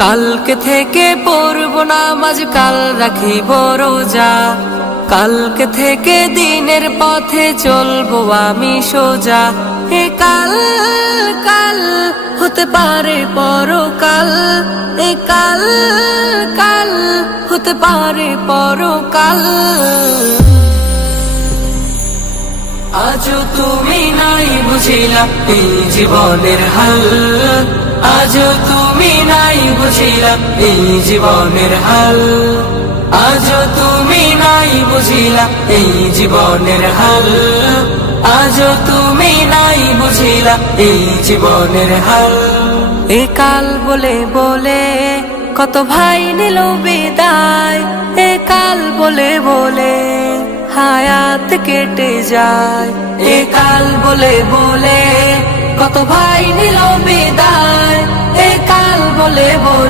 কালকে থেকে পড়ব নামাজ, কাল রাখিব রোজা, কালকে থেকে দিনের পথে চলবো আমি সোজা। এ কাল কাল হতে পারে পরকাল, এ কাল কাল হতে পারে পরকাল। আজও তুমি নাই বুঝিলা এই জীবনের হাল, আজও তুমি নাই বুঝিলা এই জীবনের হাল, আজও তুমি নাই বুঝিলা এই জীবনের হাল, আজও তুমি নাই বুঝিলা এই জীবনের হাল। এ কাল বলে বলে কত ভাই নিল বিদায়, এ কাল বলে বলে হায়াত কেটে যায়, এ কাল বলে বলে কত ভাই নিল বিদায়, এ কাল বলে বলে